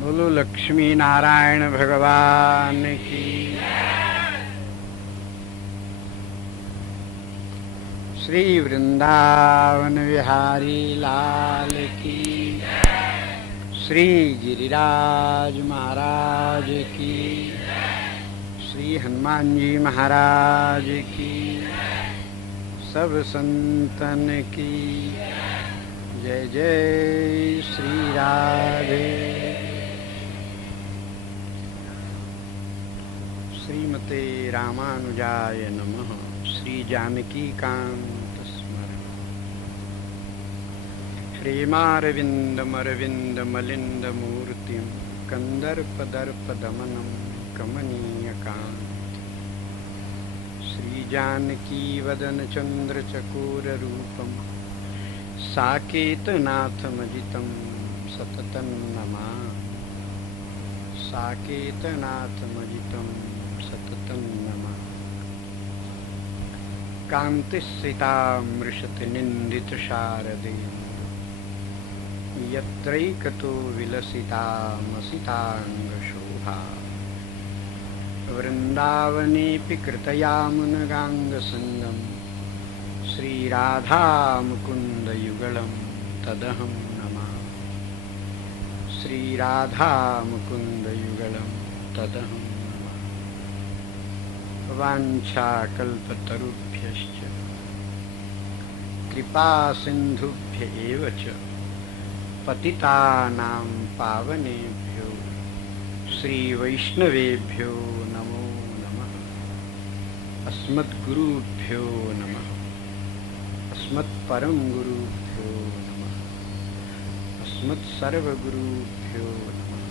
बोलो लक्ष्मी नारायण भगवान की। श्री वृंदावन विहारी लाल की। श्री गिरिराज महाराज की। श्री हनुमान जी महाराज की। सब संतन की जय जय। श्री राधे। श्रीमते रामानुजाय नमः। श्री जानकी कांत स्मरण। प्रेमारविंदमरविंदमलिंदमूर्तिं कंदर्पदर्पदमनं कमनीयकांत। श्री जानकी वदन चंद्रचकोररूपं साकेतनाथमजितं सततं नमामि। साकेतनाथमजितं सततं नमामि। कान्तिस्थितामृषतिनिन्दितशारदेन्दु यत्रैकतो विलसितामसिताङ्गशोभा। वृन्दावनेऽपि कृतयामुनगाङ्गसङ्गं श्रीराधामुकुन्दयुगलं तदहं नमामि। श्रीराधामुकुन्दयुगलं तदहं नमामि। वाञ्छाकल्पतरुभ्यश्च कृपासिन्धुभ्य एव च पतितानां पावनेभ्यो श्रीवैष्णवेभ्यो नमो नमः। अस्मद्गुरुभ्यो नमः। अस्मत्परम गुरुभ्यो नमः। अस्मत्सर्वगुरुभ्यो नमः।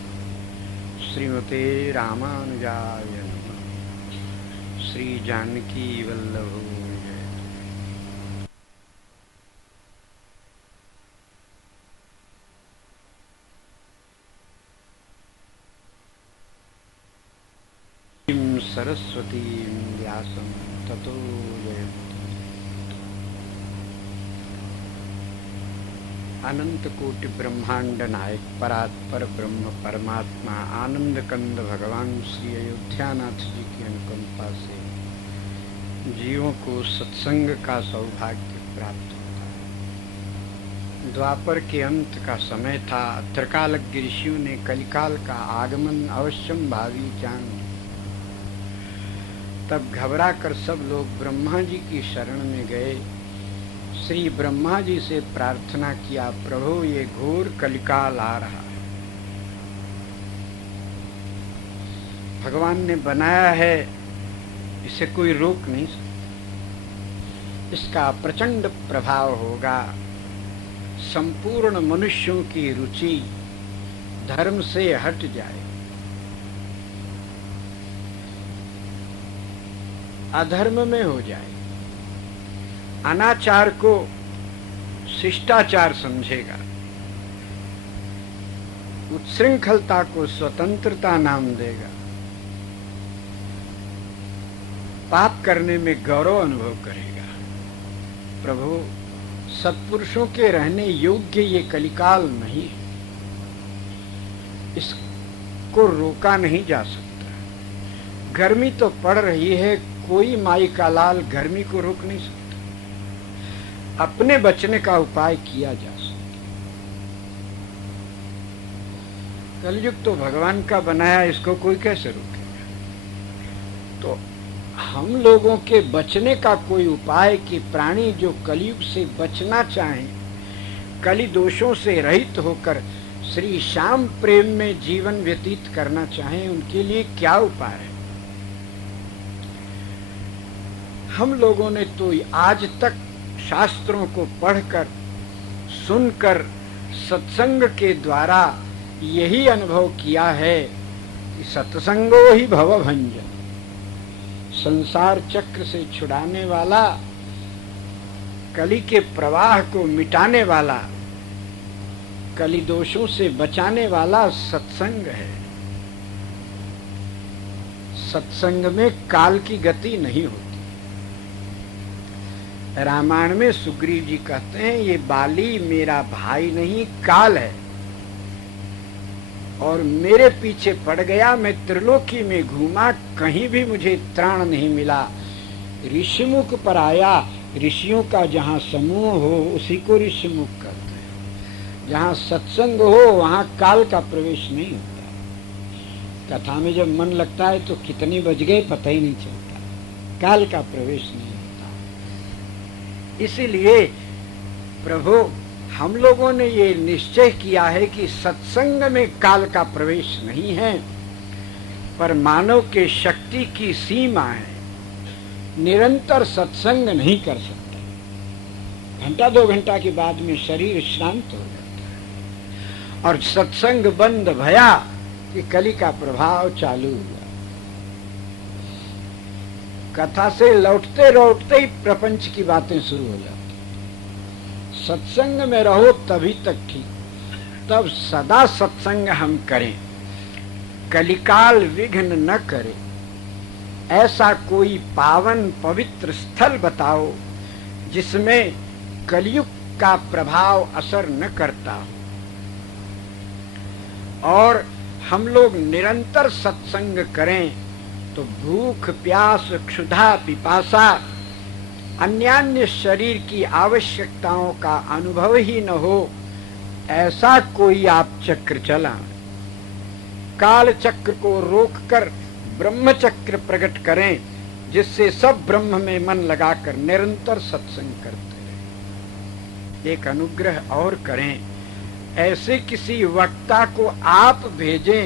श्रीमते रामानुजाय नमः। श्री जानकी वल्लभो जय। सरस्वतीं व्यासं ततो जयन्ति। अनंत कोटि ब्रह्मांड नायक परात्पर ब्रह्म परमात्मा आनंद कंद भगवान श्री अयोध्यानाथ जी की अनुकंपा से जीवों को सत्संग का सौभाग्य प्राप्त होता है। द्वापर के अंत का समय था। त्रिकालज्ञ ऋषियों ने कलिकाल का आगमन अवश्यम भावी जान। तब घबरा कर सब लोग ब्रह्मा जी की शरण में गए। श्री ब्रह्मा जी से प्रार्थना किया, प्रभु ये घोर कलिकाल आ रहा है, भगवान ने बनाया है, इसे कोई रोक नहीं सकता। इसका प्रचंड प्रभाव होगा। संपूर्ण मनुष्यों की रुचि धर्म से हट जाए, अधर्म में हो जाए, अनाचार को शिष्टाचार समझेगा, उच्छृंखलता को स्वतंत्रता नाम देगा, पाप करने में गौरव अनुभव करेगा। प्रभु सत्पुरुषों के रहने योग्य ये कलिकाल नहीं है, इसको रोका नहीं जा सकता। गर्मी तो पड़ रही है, कोई माई का लाल गर्मी को रोक नहीं सकता। अपने बचने का उपाय किया जा सकता। कलयुग तो भगवान का बनाया, इसको कोई कैसे रोकेगा। तो हम लोगों के बचने का कोई उपाय कि प्राणी जो कलयुग से बचना चाहें, कली दोषों से रहित होकर श्री श्याम प्रेम में जीवन व्यतीत करना चाहें, उनके लिए क्या उपाय है। हम लोगों ने तो आज तक शास्त्रों को पढ़कर, सुनकर, सत्संग के द्वारा यही अनुभव किया है कि सत्संगो ही भवभंजन, संसार चक्र से छुड़ाने वाला, कली के प्रवाह को मिटाने वाला, कली दोषों से बचाने वाला सत्संग है। सत्संग में काल की गति नहीं होती। रामायण में सुग्रीव जी कहते हैं, ये बाली मेरा भाई नहीं काल है। और मेरे पीछे पड़ गया। मैं त्रिलोकी में घूमा, कहीं भी मुझे त्राण नहीं मिला। ऋषिमुख पर आया, ऋषियों का जहाँ समूह हो उसी को ऋषिमुख करते हो। जहाँ सत्संग हो वहाँ काल का प्रवेश नहीं होता। कथा में जब मन लगता है तो कितने बज गए पता ही नहीं चलता, काल का प्रवेश नहीं होता। इसीलिए प्रभु हम लोगों ने ये निश्चय किया है कि सत्संग में काल का प्रवेश नहीं है, पर मानव के शक्ति की सीमा है। निरंतर सत्संग नहीं कर सकते। घंटा 2 घंटा के बाद में शरीर शांत हो जाता है और सत्संग बंद भया कि कली का प्रभाव चालू हुआ। कथा से लौटते लौटते ही प्रपंच की बातें शुरू हो जाती। सत्संग में रहो तभी तक ठीक, तब सदा सत्संग हम करें, कलिकाल विघ्न न करे। ऐसा कोई पावन पवित्र स्थल बताओ जिसमें कलयुग का प्रभाव असर न करता हो और हम लोग निरंतर सत्संग करें तो भूख प्यास क्षुधा पिपासा अन्यान्य शरीर की आवश्यकताओं का अनुभव ही न हो। ऐसा कोई आप चक्र चला, काल चक्र को रोककर ब्रह्म चक्र प्रकट करें, जिससे सब ब्रह्म में मन लगाकर निरंतर सत्संग करते रहे। एक अनुग्रह और करें, ऐसे किसी वक्ता को आप भेजें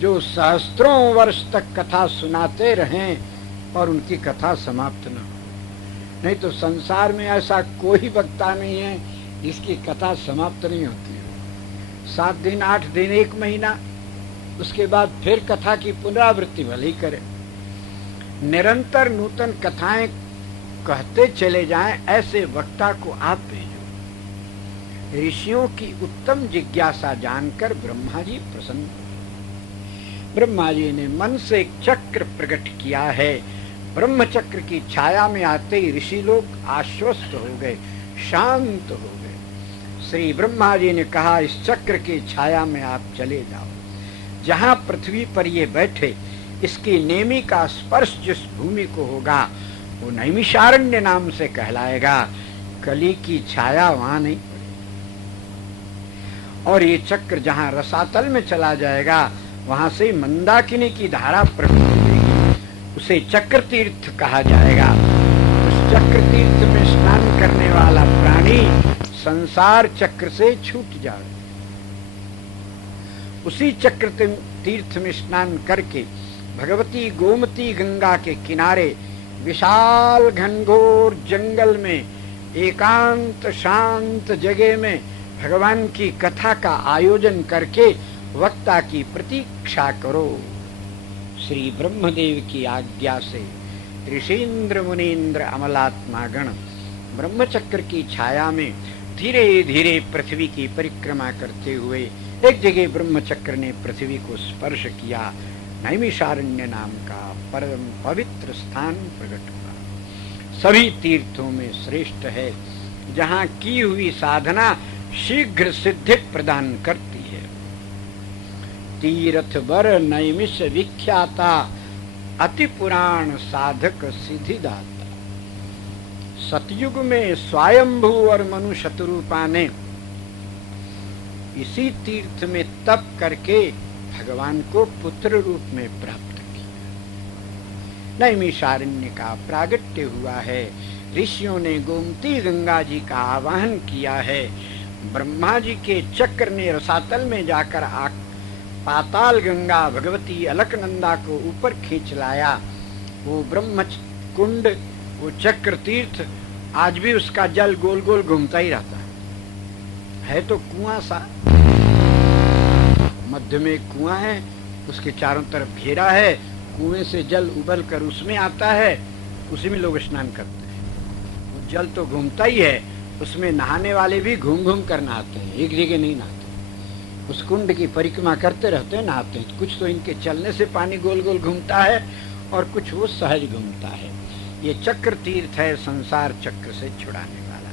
जो सहस्त्रों वर्ष तक कथा सुनाते रहें और उनकी कथा समाप्त न हो। नहीं तो संसार में ऐसा कोई वक्ता नहीं है जिसकी कथा समाप्त नहीं होती है। 7 दिन 8 दिन 1 महीना, उसके बाद फिर कथा की पुनरावृत्ति भले ही करे। निरंतर नूतन कथाएं कहते चले जाएं, ऐसे वक्ता को आप भेजो। ऋषियों की उत्तम जिज्ञासा जानकर ब्रह्मा जी प्रसन्न हुए। ब्रह्मा जी ने मन से एक चक्र प्रकट किया है। ब्रह्म चक्र की छाया में आते ही ऋषि लोग आश्वस्त हो गए, शांत हो गए। श्री ब्रह्मा जी ने कहा, इस चक्र की छाया में आप चले जाओ। जहाँ पृथ्वी पर ये बैठे, इसकी नेमी का स्पर्श जिस भूमि को होगा वो नैमिषारण्य नाम से कहलाएगा। कली की छाया वहां नहीं पड़ेगी। और ये चक्र जहाँ रसातल में चला जाएगा, वहां से मंदाकिनी की धारा प्रकट होगी, उसे चक्र तीर्थ कहा जाएगा। उस चक्र तीर्थ में स्नान करने वाला प्राणी संसार चक्र से छूट जाए। उसी चक्र तीर्थ में स्नान करके भगवती गोमती गंगा के किनारे विशाल घनघोर जंगल में एकांत शांत जगह में भगवान की कथा का आयोजन करके वक्ता की प्रतीक्षा करो। श्री ब्रह्मदेव की आज्ञा से ऋषीन्द्र मुनीन्द्र अमलात्मा गण ब्रह्मचक्र की छाया में धीरे धीरे पृथ्वी की परिक्रमा करते हुए एक जगह ब्रह्मचक्र ने पृथ्वी को स्पर्श किया। नैमिषारण्य नाम का परम पवित्र स्थान प्रकट हुआ। सभी तीर्थों में श्रेष्ठ है, जहाँ की हुई साधना शीघ्र सिद्धि प्रदान करती है। तीर्थ बर नैमिष विख्याता, अति पुराण साधक सिद्धिदाता। सतयुग में स्वयंभू और मनु शतरूपा ने इसी तीर्थ में तप करके भगवान को पुत्र रूप में प्राप्त किया। नैमिषारण्य का प्रागट्य हुआ है। ऋषियों ने गोमती गंगा जी का आवाहन किया है। ब्रह्मा जी के चक्र ने रसातल में जाकर पाताल गंगा भगवती अलकनंदा को ऊपर खींच लाया। वो ब्रह्म कुंड, वो चक्र तीर्थ, आज भी उसका जल गोल गोल घूमता ही रहता है तो कुआं सा, मध्य में कुआं है, उसके चारों तरफ घेरा है, कुएं से जल उबल कर उसमें आता है, उसी में लोग स्नान करते हैं। वो जल तो घूमता ही है, उसमें नहाने वाले भी घूम घूम कर नहाते हैं, एक जगह नहीं नहाते। उस कुंड की परिक्रमा करते रहते हैं, नहाते हैं। कुछ तो इनके चलने से पानी गोल गोल घूमता है और कुछ वो सहज घूमता है। ये चक्र तीर्थ है, संसार चक्र से छुड़ाने वाला।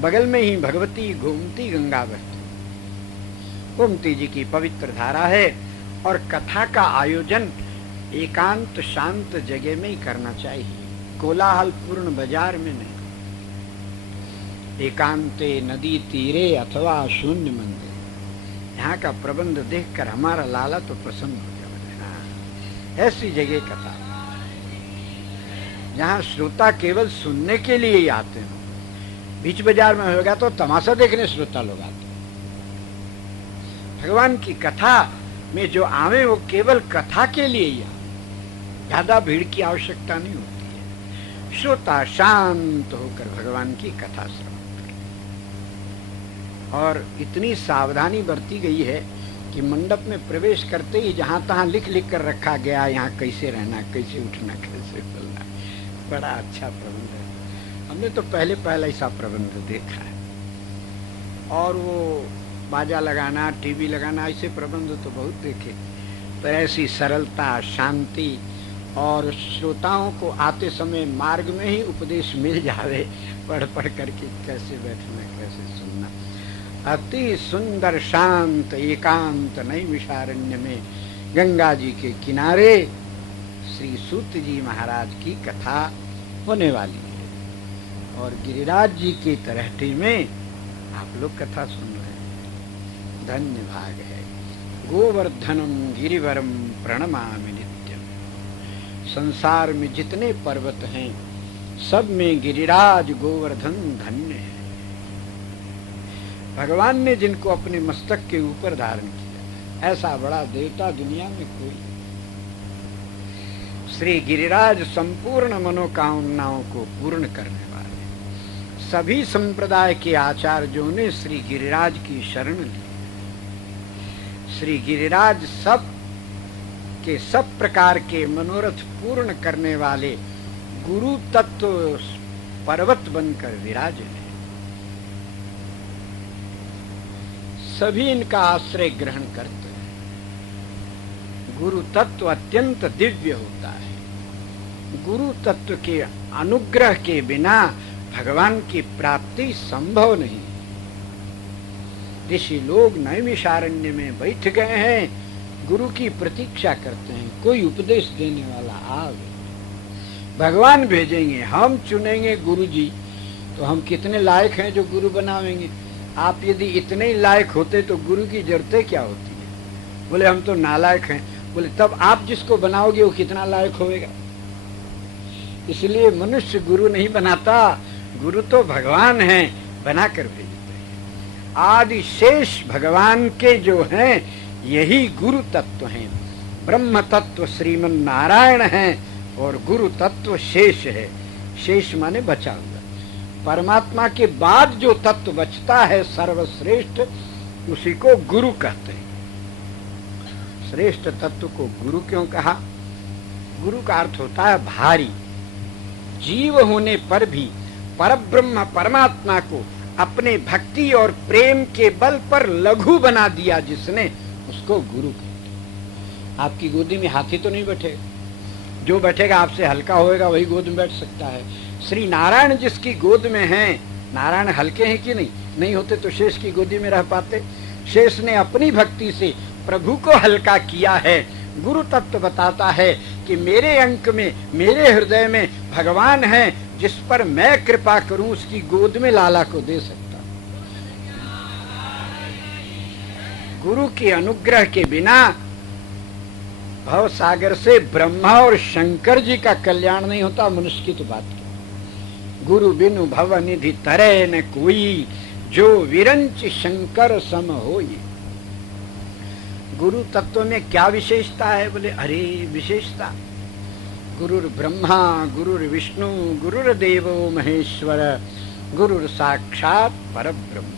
बगल में ही भगवती गोमती गंगा बहती। गोमती जी की पवित्र धारा है। और कथा का आयोजन एकांत शांत जगह में ही करना चाहिए, कोलाहल पूर्ण बाजार में नहीं। एकांते नदी तीरे अथवा शून्य मंदिर, यहाँ का प्रबंध देखकर हमारा लाला तो प्रसन्न हो गया। ऐसी जगह कथा जहाँ श्रोता केवल सुनने के लिए ही आते हो। बीच बाजार में होगा तो तमाशा देखने श्रोता लोग आते हैं। भगवान की कथा में जो आवे वो केवल कथा के लिए ही आवे, ज्यादा भीड़ की आवश्यकता नहीं होती है। श्रोता शांत होकर भगवान की कथा श्रवण करे। और इतनी सावधानी बरती गई है कि मंडप में प्रवेश करते ही जहां तहां लिख लिख कर रखा गया, यहाँ कैसे रहना, कैसे उठना, कैसे बोलना। बड़ा अच्छा प्रबंध है। हमने तो पहले ऐसा प्रबंध देखा है। और वो बाजा लगाना, टीवी लगाना, ऐसे प्रबंध तो बहुत देखे। पर ऐसी सरलता, शांति और श्रोताओं को आते समय मार्ग में ही उपदेश मिल जावे, पढ़ करके कैसे बैठना, कैसे सुनना। अति सुंदर शांत एकांत नैमिषारण्य में गंगा जी के किनारे श्री सूत जी महाराज की कथा होने वाली है। और गिरिराज जी की तरहटी में आप लोग कथा सुन रहे हैं। धन्य भाग है। गोवर्धनम गिरिवरम प्रणमामि नित्यम। संसार में जितने पर्वत हैं सब में गिरिराज गोवर्धन धन्य है। भगवान ने जिनको अपने मस्तक के ऊपर धारण किया, ऐसा बड़ा देवता दुनिया में कोई। श्री गिरिराज संपूर्ण मनोकामनाओं को पूर्ण करने वाले। सभी संप्रदाय के आचार्यों ने श्री गिरिराज की शरण ली। श्री गिरिराज सब प्रकार के मनोरथ पूर्ण करने वाले गुरु तत्व पर्वत बनकर विराजे हैं। सभी इनका आश्रय ग्रहण करते हैं। गुरु तत्व अत्यंत दिव्य होता है। गुरु तत्व के अनुग्रह के बिना भगवान की प्राप्ति संभव नहीं। ऋषि लोग नैमिषारण्य में बैठ गए हैं, गुरु की प्रतीक्षा करते हैं, कोई उपदेश देने वाला आवे। भगवान भेजेंगे, हम चुनेंगे गुरु जी, तो हम कितने लायक हैं जो गुरु बनावेंगे। आप यदि इतने ही लायक होते तो गुरु की जरूरत क्या होती है। बोले हम तो नालायक हैं। बोले तब आप जिसको बनाओगे वो कितना लायक होगा। इसलिए मनुष्य गुरु नहीं बनाता, गुरु तो भगवान हैं, बनाकर भेजते हैं। आदि शेष भगवान के जो हैं यही गुरु तत्व हैं। ब्रह्म तत्व श्रीमन नारायण हैं और गुरु तत्व शेष है। शेष माने बचा हुआ। परमात्मा के बाद जो तत्व बचता है सर्वश्रेष्ठ, उसी को गुरु कहते हैं। श्रेष्ठ तत्व को गुरु क्यों कहा? गुरु का अर्थ होता है भारी। जीव होने पर भी परब्रह्म परमात्मा को अपने भक्ति और प्रेम के बल पर लघु बना दिया जिसने, उसको गुरु कहते हैं। आपकी गोदी में हाथी तो नहीं बैठेगा, जो बैठेगा आपसे हल्का होएगा वही गोद में बैठ सकता है। श्री नारायण जिसकी गोद में हैं, नारायण हल्के हैं कि नहीं? नहीं होते तो शेष की गोदी में रह पाते। शेष ने अपनी भक्ति से प्रभु को हल्का किया है। गुरु तत्व बताता है कि मेरे अंक में, मेरे हृदय में भगवान है, जिस पर मैं कृपा करूं उसकी गोद में लाला को दे सकता। गुरु के अनुग्रह के बिना भव सागर से ब्रह्मा और शंकर जी का कल्याण नहीं होता। मनुष्य की तो बात क्या। गुरु बिनु भव निधि तरे न कोई, जो विरंच शंकर सम होई। गुरु तत्व में क्या विशेषता है? बोले अरे विशेषता, गुरुर ब्रह्मा गुरुर विष्णु गुरुर्देवो महेश्वर गुरुर साक्षात परब्रह्म।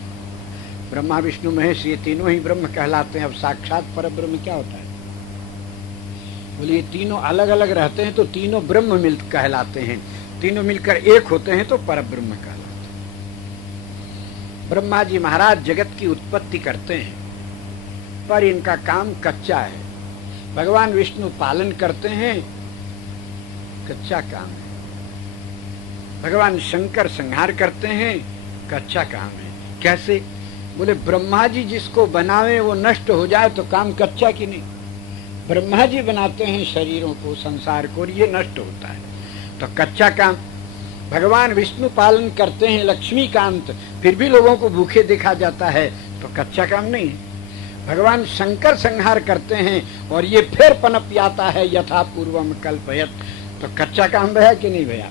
ब्रह्मा विष्णु महेश ये तीनों ही ब्रह्म कहलाते हैं। अब साक्षात परब्रह्म क्या होता है? बोले ये तीनों अलग अलग रहते हैं तो तीनों ब्रह्म मिल कहलाते हैं, तीनों मिलकर एक होते हैं तो परब्रह्म कहलाते हैं। ब्रह्मा जी महाराज जगत की उत्पत्ति करते हैं, पर इनका काम कच्चा है। भगवान विष्णु पालन करते हैं, कच्चा काम है। भगवान शंकर संहार करते हैं, कच्चा काम है। कैसे? बोले ब्रह्मा जी जिसको बनावे वो नष्ट हो जाए तो काम कच्चा कि नहीं? ब्रह्मा जी बनाते हैं शरीरों को, संसार को, और ये नष्ट होता है तो कच्चा काम। भगवान विष्णु पालन करते हैं लक्ष्मीकांत, फिर भी लोगों को भूखे देखा जाता है तो कच्चा काम नहीं है। भगवान शंकर संहार करते हैं और ये फिर पनप जाता है यथा पूर्वम कल्पयत, तो कच्चा काम भया कि नहीं भया?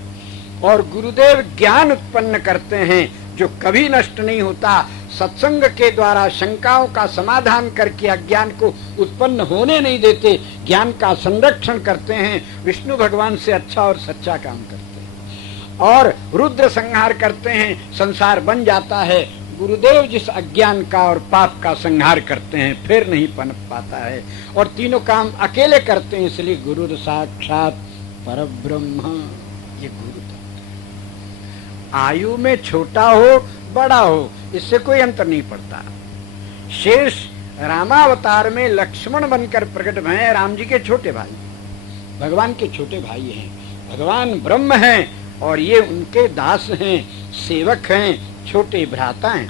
और गुरुदेव ज्ञान उत्पन्न करते हैं जो कभी नष्ट नहीं होता, सत्संग के द्वारा शंकाओं का समाधान करके अज्ञान को उत्पन्न होने नहीं देते, ज्ञान का संरक्षण करते हैं। विष्णु भगवान से अच्छा और सच्चा काम करते हैं और रुद्र संहार करते हैं, संसार बन जाता है। गुरुदेव जिस अज्ञान का और पाप का संहार करते हैं फिर नहीं पनप पाता है, और तीनों काम अकेले करते हैं, इसलिए गुरु साक्षात परब्रह्म। ये गुरु तत्व आयु में छोटा हो बड़ा हो इससे कोई अंतर नहीं पड़ता। शेष रामावतार में लक्ष्मण बनकर प्रकट भय हैं, राम जी के छोटे भाई, भगवान के छोटे भाई हैं। भगवान ब्रह्म हैं और ये उनके दास हैं, सेवक हैं, छोटे भ्राता हैं,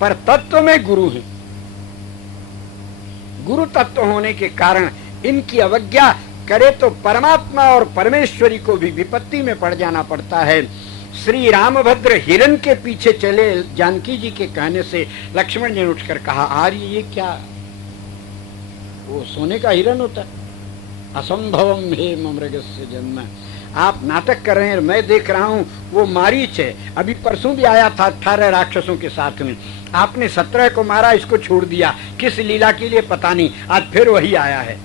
पर तत्व में गुरु हैं। गुरु तत्व होने के कारण इनकी अवज्ञा करे तो परमात्मा और परमेश्वरी को भी विपत्ति में पड़ जाना पड़ता है। श्री रामभद्र हिरण के पीछे चले, जानकी जी के कहने से लक्ष्मण जी ने उठकर कहा, आर्य ये क्या? वो सोने का हिरण होता है? असंभवम हे मृगस्य जन्म। आप नाटक कर रहे हैं, मैं देख रहा हूं वो मारीच है। अभी परसों भी आया था 18 राक्षसों के साथ में, आपने 17 को मारा, इसको छोड़ दिया, किस लीला के लिए पता नहीं, आज फिर वही आया है।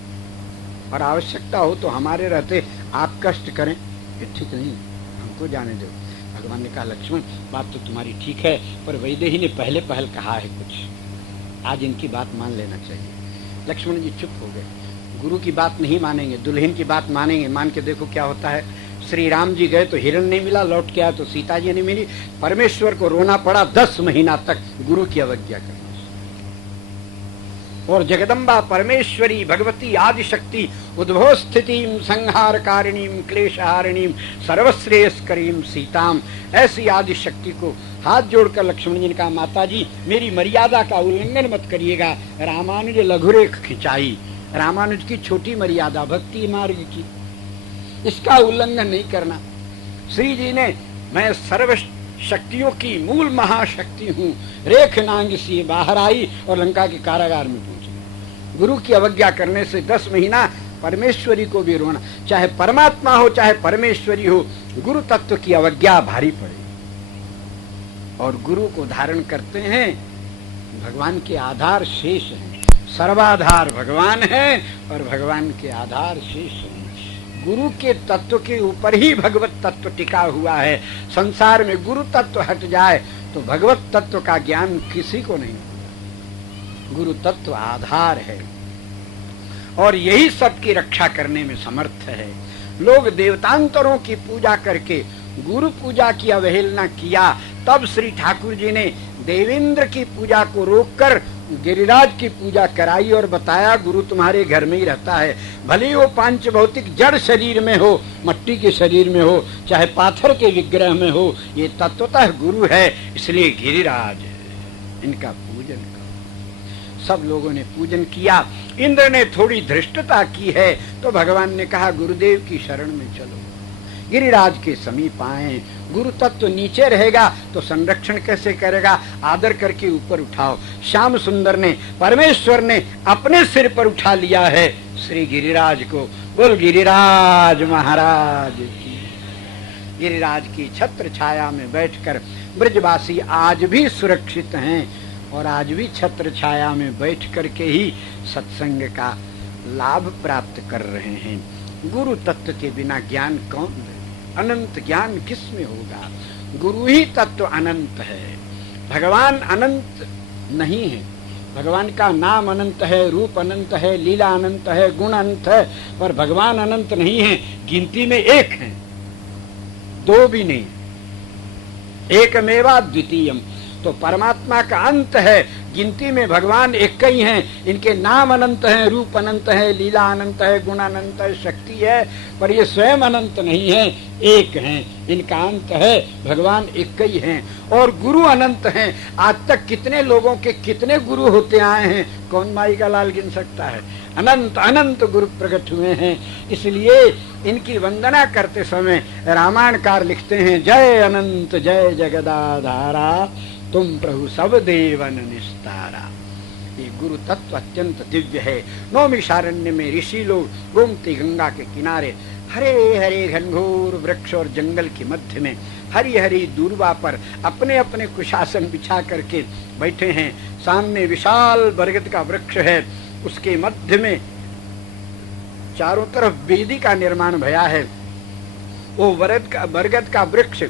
और आवश्यकता हो तो हमारे रहते आप कष्ट करें, ये ठीक नहीं, हमको जाने दो। भगवान ने कहा, लक्ष्मण बात तो तुम्हारी ठीक है, पर वैदेही ने पहले पहल कहा है कुछ, आज इनकी बात मान लेना चाहिए। लक्ष्मण जी चुप हो गए। गुरु की बात नहीं मानेंगे, दुल्हन की बात मानेंगे। मान के देखो क्या होता है। श्री राम जी गए तो हिरण नहीं मिला, लौट के आया तो सीता जी नहीं मिली। परमेश्वर को रोना पड़ा 10 महीना तक गुरु की अवज्ञा करना। और जगदम्बा परमेश्वरी भगवती आदिशक्ति उद्भव स्थितिम संहारकारिणीम क्लेशहारिणीम सर्वश्रेयस्करीम सीताम, ऐसी आदिशक्ति को हाथ जोड़कर लक्ष्मण जी ने कहा, माता जी मेरी मर्यादा का उल्लंघन मत करिएगा। रामानुज लघुरेख खिंचाई, रामानुज की छोटी मर्यादा भक्ति मार्ग की, इसका उल्लंघन नहीं करना। श्री जी ने, मैं सर्व शक्तियों की मूल महाशक्ति हूँ, रेख नांग सी बाहर आई और लंका के कारागार में पहुंच गई। गुरु की अवज्ञा करने से 10 महीना परमेश्वरी को भी रोना, चाहे परमात्मा हो चाहे परमेश्वरी हो, गुरु तत्व की अवज्ञा भारी पड़े। और गुरु को धारण करते हैं भगवान के आधार शेष हैं, सर्वाधार भगवान है और भगवान के आधार शेष हैं। गुरु के तत्व के ऊपर ही भगवत तत्व टिका हुआ है। संसार में गुरु तत्व हट जाए तो भगवत तत्व का ज्ञान किसी को नहीं होगा। गुरु तत्व आधार है और यही सबकी रक्षा करने में समर्थ है। लोग देवतांतरों की पूजा करके गुरु पूजा की अवहेलना किया, तब श्री ठाकुर जी ने देवेंद्र की पूजा को रोककर गिरिराज की पूजा कराई और बताया, गुरु तुम्हारे घर में ही रहता है। भले ही वो पांच भौतिक जड़ शरीर में हो, मट्टी के शरीर में हो, चाहे पाथर के विग्रह में हो, ये तत्वतः गुरु है, इसलिए गिरिराज इनका पूजन करो। सब लोगों ने पूजन किया। इंद्र ने थोड़ी धृष्टता की है तो भगवान ने कहा, गुरुदेव की शरण में चलो, गिरिराज के समीप आए। गुरु तत्व नीचे रहेगा तो संरक्षण कैसे करेगा? आदर करके ऊपर उठाओ। श्याम सुंदर ने, परमेश्वर ने अपने सिर पर उठा लिया है श्री गिरिराज को। बोल गिरिराज महाराज की। गिरिराज की छत्र छाया में बैठकर ब्रजवासी आज भी सुरक्षित हैं और आज भी छत्र छाया में बैठ कर के ही सत्संग का लाभ प्राप्त कर रहे हैं। गुरु तत्व के बिना ज्ञान कौन दे? अनंत ज्ञान किस में होगा? गुरु ही तत्व अनंत है, भगवान अनंत नहीं है। भगवान का नाम अनंत है, रूप अनंत है, लीला अनंत है, गुण अनंत है, पर भगवान अनंत नहीं है। गिनती में एक है, दो भी नहीं, एकमेवा द्वितीयम। तो परमात्मा का अंत है गिनती में भगवान एक ही हैं, इनके नाम अनंत हैं, रूप अनंत है, लीला अनंत है, गुण अनंत है, शक्ति है, पर ये स्वयं अनंत नहीं है, एक हैं। इनका अंत है, भगवान एक ही हैं। और गुरु अनंत हैं। आज तक कितने लोगों के कितने गुरु होते आए हैं, कौन माई का लाल गिन सकता है। अनंत अनंत गुरु प्रकट हुए हैं। इसलिए इनकी वंदना करते समय रामायणकार लिखते हैं, जय अनंत जय जगदाधारा, तुम प्रभु सब देवन निस्तारा। ये गुरु तत्व अत्यंत दिव्य है। नौमिषारण्य में ऋषि लोग गोमती गंगा के किनारे हरे हरे घनघोर वृक्ष और जंगल के मध्य में हरी हरी दूर्वा पर अपने अपने कुशासन बिछा करके बैठे हैं। सामने विशाल बरगद का वृक्ष है, उसके मध्य में चारों तरफ वेदी का निर्माण भया है। वो बरगद का वृक्ष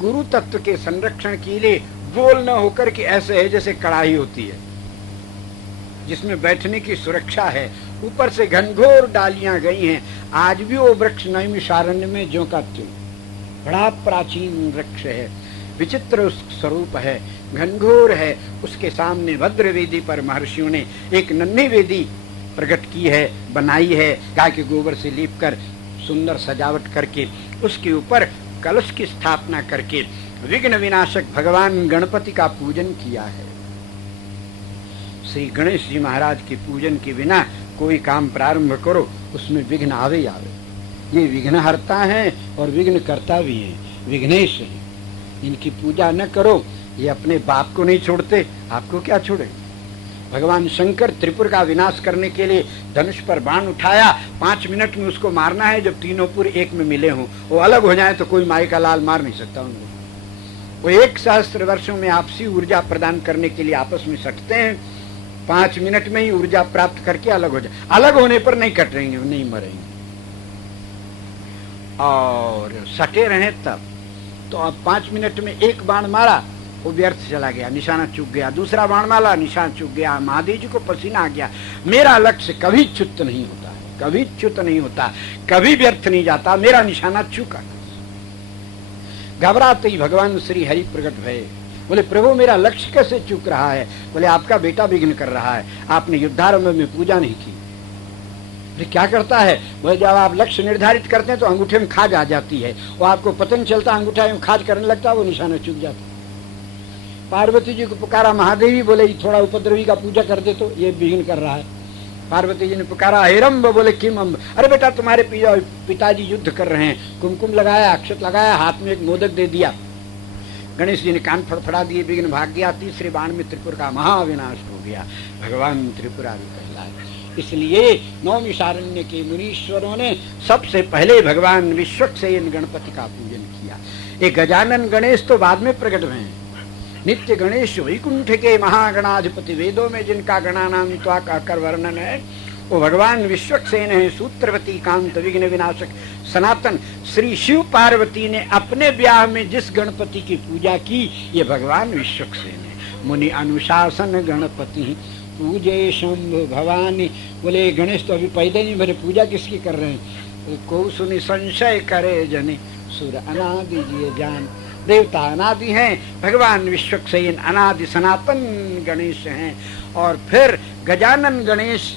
गुरु तत्व के संरक्षण के लिए गोल न होकर के ऐसे है जैसे कड़ाही होती है, जिसमें बैठने की सुरक्षा है। ऊपर से घनघोर डालियां गई हैं। आज भी वो वृक्ष नैमिषारण्य में ज्यों का त्यों, बड़ा प्राचीन वृक्ष है, विचित्र स्वरूप है, घनघोर है। उसके सामने भद्र वेदी पर महर्षियों ने एक नन्ही वेदी प्रकट की है, बनाई है, गाय के गोबर से लीपकर सुंदर सजावट करके उसके ऊपर कलश की स्थापना करके विघ्न विनाशक भगवान गणपति का पूजन किया है। श्री गणेश जी महाराज के पूजन के बिना कोई काम प्रारंभ करो उसमें विघ्न आवे ही आवे। ये विघ्न हरता है और विघ्न करता भी है, विघ्नेश है। इनकी पूजा न करो, ये अपने बाप को नहीं छोड़ते, आपको क्या छोड़े। भगवान शंकर त्रिपुर का विनाश करने के लिए धनुष पर बाण उठाया, 5 मिनट में उसको मारना है। जब तीनों पुर एक में मिले हों, वो अलग हो जाए तो कोई माई का लाल मार नहीं सकता उनको। वो 1 सहस्त्र वर्षों में आपसी ऊर्जा प्रदान करने के लिए आपस में सटते हैं, 5 मिनट में ही ऊर्जा प्राप्त करके अलग हो जाए। अलग होने पर नहीं कटेंगे, नहीं मरेंगे। और सटे रहे तब तो अब 5 मिनट में एक बाण मारा, वो व्यर्थ चला गया, निशाना चूक गया। दूसरा बाण मारा, निशाना चूक गया। महादेव जी को पसीना आ गया। मेरा लक्ष्य कभी च्युत नहीं होता है, कभी च्युत नहीं होता, कभी व्यर्थ नहीं जाता, मेरा निशाना चूका। घबराते ही भगवान श्री हरि प्रकट भये। बोले प्रभु मेरा लक्ष्य कैसे चूक रहा है। बोले आपका बेटा विघ्न कर रहा है, आपने युद्धारंभ में पूजा नहीं की। बोले क्या करता है। बोले जब आप लक्ष्य निर्धारित करते हैं तो अंगूठे में खाज आ जाती है, वो आपको पता नहीं चलता, अंगूठा में खाज करने लगता है, वो निशाना चूक जाता। पार्वती जी को पुकारा महादेवी, बोले थोड़ा उपद्रवी का पूजा कर दे तो ये विघ्न कर रहा है। पार्वती जी ने पुकारा हेरम्ब, बोले किम अम्ब, अरे बेटा तुम्हारे पिताजी युद्ध कर रहे हैं। कुमकुम लगाया, अक्षत लगाया, हाथ में एक मोदक दे दिया। गणेश जी ने कान फड़फड़ा दिए, विघ्न भाग गया। तीसरे बाण में त्रिपुर का महाविनाश हो गया। भगवान त्रिपुरारी कहलाए। इसलिए नौमिषारण्य के मुनीश्वरों ने सबसे पहले भगवान विश्वक्सेन गणपति का पूजन किया। ये गजानन गणेश तो बाद में प्रकट हुए हैं। नित्य गणेश वैकुंठ के महागणाधिपति, वेदों में जिनका गणानाम कर वर्णन है, वो भगवान विश्वक्सेन है। सूत्रवती कांत विघ्न विनाशक सनातन। श्री शिव पार्वती ने अपने ब्याह में जिस गणपति की पूजा की, ये भगवान विश्वक्सेन है। मुनि अनुशासन गणपति पूजे शंभु भवानी। बोले गणेश तो अभी पैदा नहीं भरे, पूजा किसकी कर रहे हैं। को सुनि संशय करे जने, सुर अनादि जिए जान। देवता अनादि हैं, भगवान विश्वक्सेन अनादि सनातन गणेश हैं। और फिर गजानन गणेश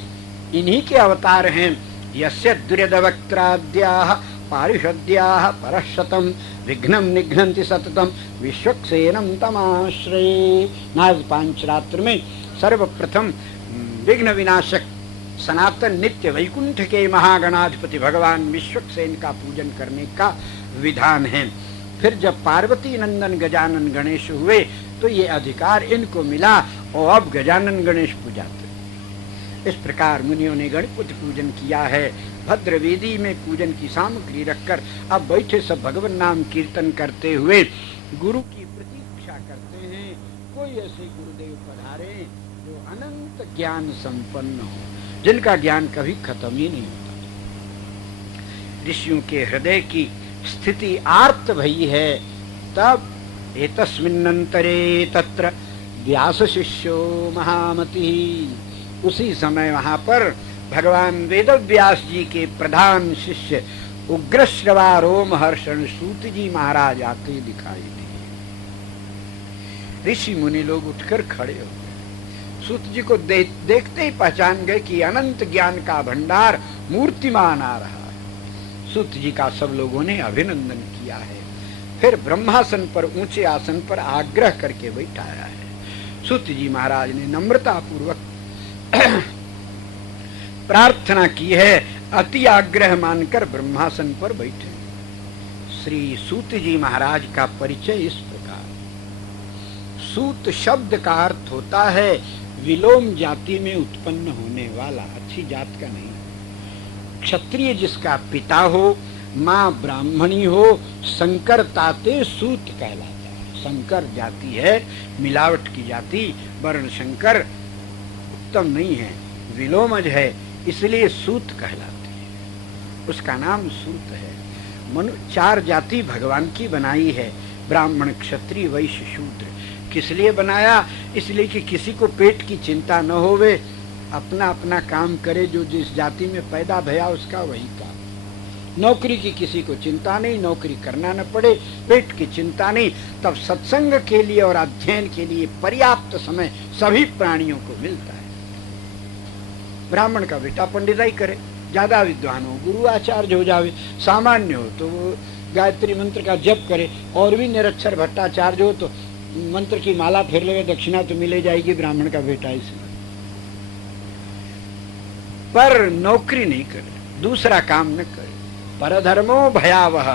इन्हीं के अवतार हैं। यस्य दुर्यदवक्त्राद्याः पारिषद्याः परशतम विघ्नं निघ्नन्ति सततम विश्वक्सेनं तमाश्रये। नाग पांचरात्र में सर्वप्रथम विघ्न विनाशक सनातन नित्य वैकुंठ के महागणाधिपति भगवान विश्वक्सेन का पूजन करने का विधान है। फिर जब पार्वती नंदन गजानन गणेश हुए तो ये अधिकार इनको मिला और अब गजानन गणेश पूजाते। इस प्रकार मुनियों ने गणपति पूजन किया है। भद्र वेदी में पूजन की सामग्री रखकर अब बैठे सब भगवान नाम कीर्तन करते हुए गुरु की प्रतीक्षा करते हैं। कोई ऐसे गुरुदेव पधारे जो अनंत ज्ञान संपन्न हो, जिनका ज्ञान कभी खत्म ही नहीं होता। ऋषियों के हृदय की स्थिति आर्त भई है। तब एतस्मिन्नंतरे तत्र व्यास शिष्यो महामति। उसी समय वहां पर भगवान वेदव्यास जी के प्रधान शिष्य उग्रश्रवा रोमहर्षण सूत जी महाराज आते दिखाई दिए। ऋषि मुनि लोग उठकर खड़े हो गए। सूत जी को देखते ही पहचान गए कि अनंत ज्ञान का भंडार मूर्तिमान आ रहा है। सूत जी का सब लोगों ने अभिनंदन किया है। फिर ब्रह्मासन पर, ऊंचे आसन पर आग्रह करके बैठाया है। सूत जी महाराज ने नम्रता पूर्वक प्रार्थना की है, अति आग्रह मानकर ब्रह्मासन पर बैठे। श्री सूत जी महाराज का परिचय इस प्रकार। सूत शब्द का अर्थ होता है विलोम जाति में उत्पन्न होने वाला, अच्छी जात का नहीं। क्षत्रिय जिसका पिता हो, माँ ब्राह्मणी हो, संकर ताते सूत कहलाता है। संकर जाति है, मिलावट की जाति, वर्ण शंकर उत्तम नहीं है, विलोमज है, इसलिए सूत कहलाते हैं। उसका नाम सूत है। चार जाति भगवान की बनाई है, ब्राह्मण, क्षत्रिय, वैश्य, शूद्र। किस लिए बनाया? इसलिए कि किसी को पेट की चिंता न होवे, अपना अपना काम करे, जो जिस जाति में पैदा भया उसका वही काम। नौकरी की किसी को चिंता नहीं, नौकरी करना न पड़े, पेट की चिंता नहीं। तब सत्संग के लिए और अध्ययन के लिए पर्याप्त समय सभी प्राणियों को मिलता है। ब्राह्मण का बेटा पंडिताई करे, ज्यादा विद्वान हो गुरु आचार्य हो जावे, सामान्य हो तो गायत्री मंत्र का जप करे, और भी निरक्षर भट्टाचार्य हो तो मंत्र की माला फेर ले, दक्षिणा तो मिले जाएगी, ब्राह्मण का बेटा इसमें। पर नौकरी नहीं करे, दूसरा काम न करे। परधर्मो भयावह,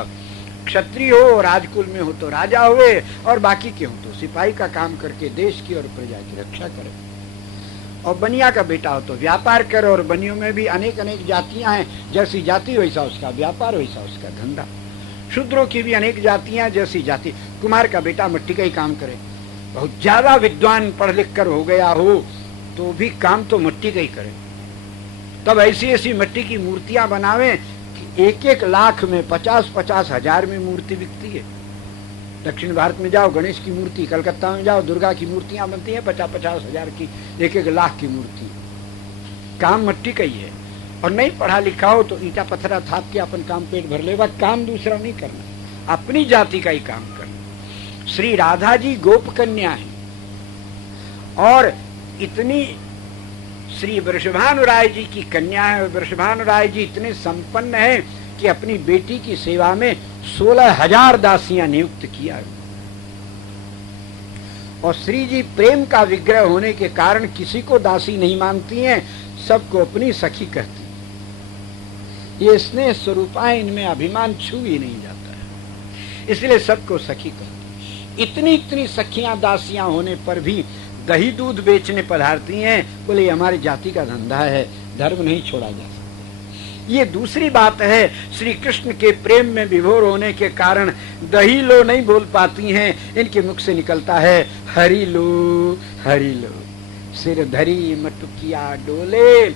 क्षत्रिय हो, राजकुल में हो तो राजा हुए, और बाकी के हो तो सिपाही का काम करके देश की और प्रजा की रक्षा करे। और बनिया का बेटा हो तो व्यापार करे, और बनियों में भी अनेक अनेक जातियां हैं, जैसी जाति वैसा उसका व्यापार, वैसा उसका धंधा। शूद्रों की भी अनेक जातियां, जैसी जाति। कुमार का बेटा मिट्टी का ही काम करे, बहुत ज्यादा विद्वान पढ़ लिख कर हो गया हो तो भी काम तो मिट्टी का ही करे। तब ऐसी ऐसी मिट्टी की मूर्तियां बनावे कि 1-1 लाख में, 50-50 हजार में मूर्ति बिकती है। दक्षिण भारत में जाओ, गणेश की मूर्ति, कलकत्ता में जाओ, दुर्गा की मूर्तियां बनती हैं 50-50 हजार की, 1-1 लाख की मूर्ति। काम मिट्टी का ही है। और नहीं पढ़ा लिखा हो तो ईटा पत्थरा थाप के अपन काम पेट भर ले, काम दूसरा नहीं करना, अपनी जाति का ही काम करना। श्री राधा जी गोप कन्या है, और इतनी श्री वृषभानुराय जी की कन्या है। वृषभानुराय जी इतने संपन्न है कि अपनी बेटी की सेवा में 16,000 दासियां नियुक्त किया। और श्री जी प्रेम का विग्रह होने के कारण किसी को दासी नहीं मानती हैं, सबको अपनी सखी कहती। ये स्नेह स्वरूपाएं, इनमें अभिमान छू ही नहीं जाता है, इसलिए सबको सखी कहती। इतनी इतनी सखियां दासियां होने पर भी दही दूध बेचने पधारती हैं। बोले हमारी जाति का धंधा है, धर्म नहीं छोड़ा जा सकता। ये दूसरी बात है, श्री कृष्ण के प्रेम में विभोर होने के कारण दही लो नहीं बोल पाती हैं, इनके मुख से निकलता है हरि लो हरि लो। सिर धरी मटुकिया डोले,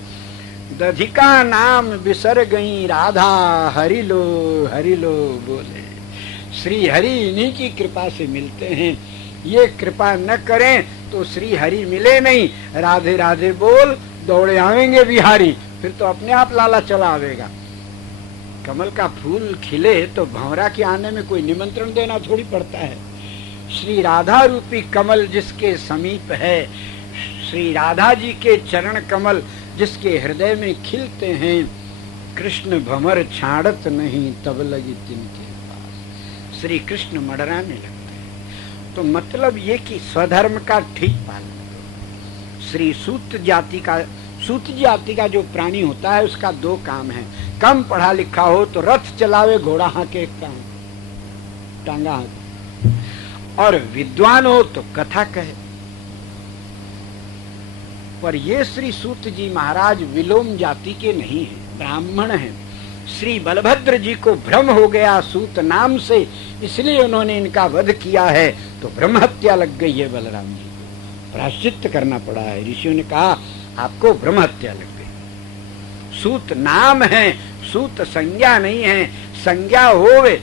दधिका नाम बिसर गई राधा, हरि लो बोले। श्री हरि इन्हीं की कृपा से मिलते हैं, ये कृपा न करें तो श्री हरि मिले नहीं। राधे राधे बोल, दौड़े आवेंगे बिहारी, फिर तो अपने आप लाला चला आवेगा। कमल का फूल खिले तो भंवरा के आने में कोई निमंत्रण देना थोड़ी पड़ता है। श्री राधा रूपी कमल जिसके समीप है, श्री राधा जी के चरण कमल जिसके हृदय में खिलते हैं, कृष्ण भंवर छाड़त नहीं तब लगी तिनके पास। श्री कृष्ण मडराने लगते हैं। तो मतलब ये कि स्वधर्म का ठीक पालन करो। श्री सूत जाति का जो प्राणी होता है उसका 2 काम है। कम पढ़ा लिखा हो तो रथ चलावे, घोड़ा हाँके, टांगा हाँके, और विद्वान हो तो कथा कहे। पर ये श्री सूत जी महाराज विलोम जाति के नहीं हैं, ब्राह्मण हैं। श्री बलभद्र जी को भ्रम हो गया सूत नाम से, इसलिए उन्होंने इनका वध किया है, तो ब्रह्म हत्या लग गई है बलराम जी को, प्रायश्चित करना पड़ा है। ऋषियों ने कहा आपको ब्रह्म हत्या लग गई। सूत नाम है, सूत संज्ञा नहीं है। संज्ञा होवे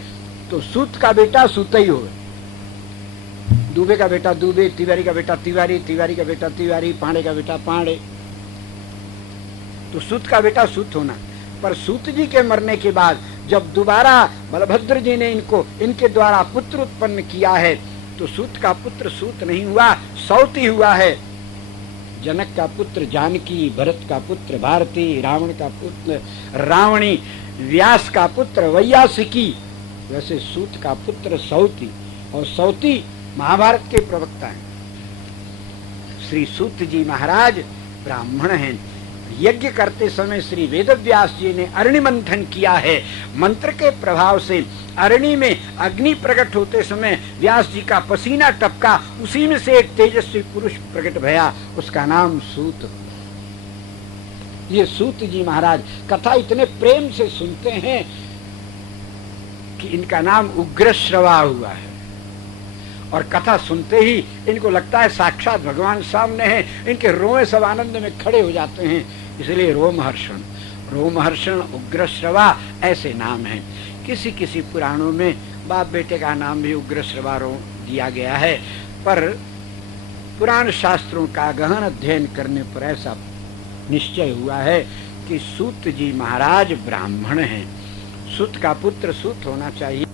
तो सूत का बेटा सूत ही होवे, दुबे का बेटा दुबे, तिवारी का बेटा तिवारी, तिवारी का बेटा तिवारी, पांडे का बेटा पांडे। तो सूत का बेटा सूत होना। पर सूत जी के मरने के बाद जब दोबारा बलभद्र जी ने इनके द्वारा पुत्र उत्पन्न किया है, तो सूत का पुत्र सूत नहीं हुआ, सौती हुआ है। जनक का पुत्र जानकी, भरत का पुत्र भारती, रावण का पुत्र रावणी, व्यास का पुत्र वैयासिकी, वैसे सूत का पुत्र सौती, और सौती महाभारत के प्रवक्ता हैं। श्री सूत जी महाराज ब्राह्मण हैं। यज्ञ करते समय श्री वेदव्यास जी ने अरणि मंथन किया है। मंत्र के प्रभाव से अरणि में अग्नि प्रकट होते समय व्यास जी का पसीना टपका, उसी में से एक तेजस्वी पुरुष प्रकट भया, उसका नाम सूत। ये सूत जी महाराज कथा इतने प्रेम से सुनते हैं कि इनका नाम उग्रश्रवा हुआ है, और कथा सुनते ही इनको लगता है साक्षात भगवान सामने हैं। इनके रोए सब आनंद में खड़े हो जाते हैं, इसलिए रोमहर्षण, रोमहर्षण, उग्रश्रवा ऐसे नाम हैं। किसी किसी पुराणों में बाप बेटे का नाम भी उग्रश्रवा दिया गया है, पर पुराण शास्त्रों का गहन अध्ययन करने पर ऐसा निश्चय हुआ है कि सूत जी महाराज ब्राह्मण हैं। सूत का पुत्र सूत होना चाहिए।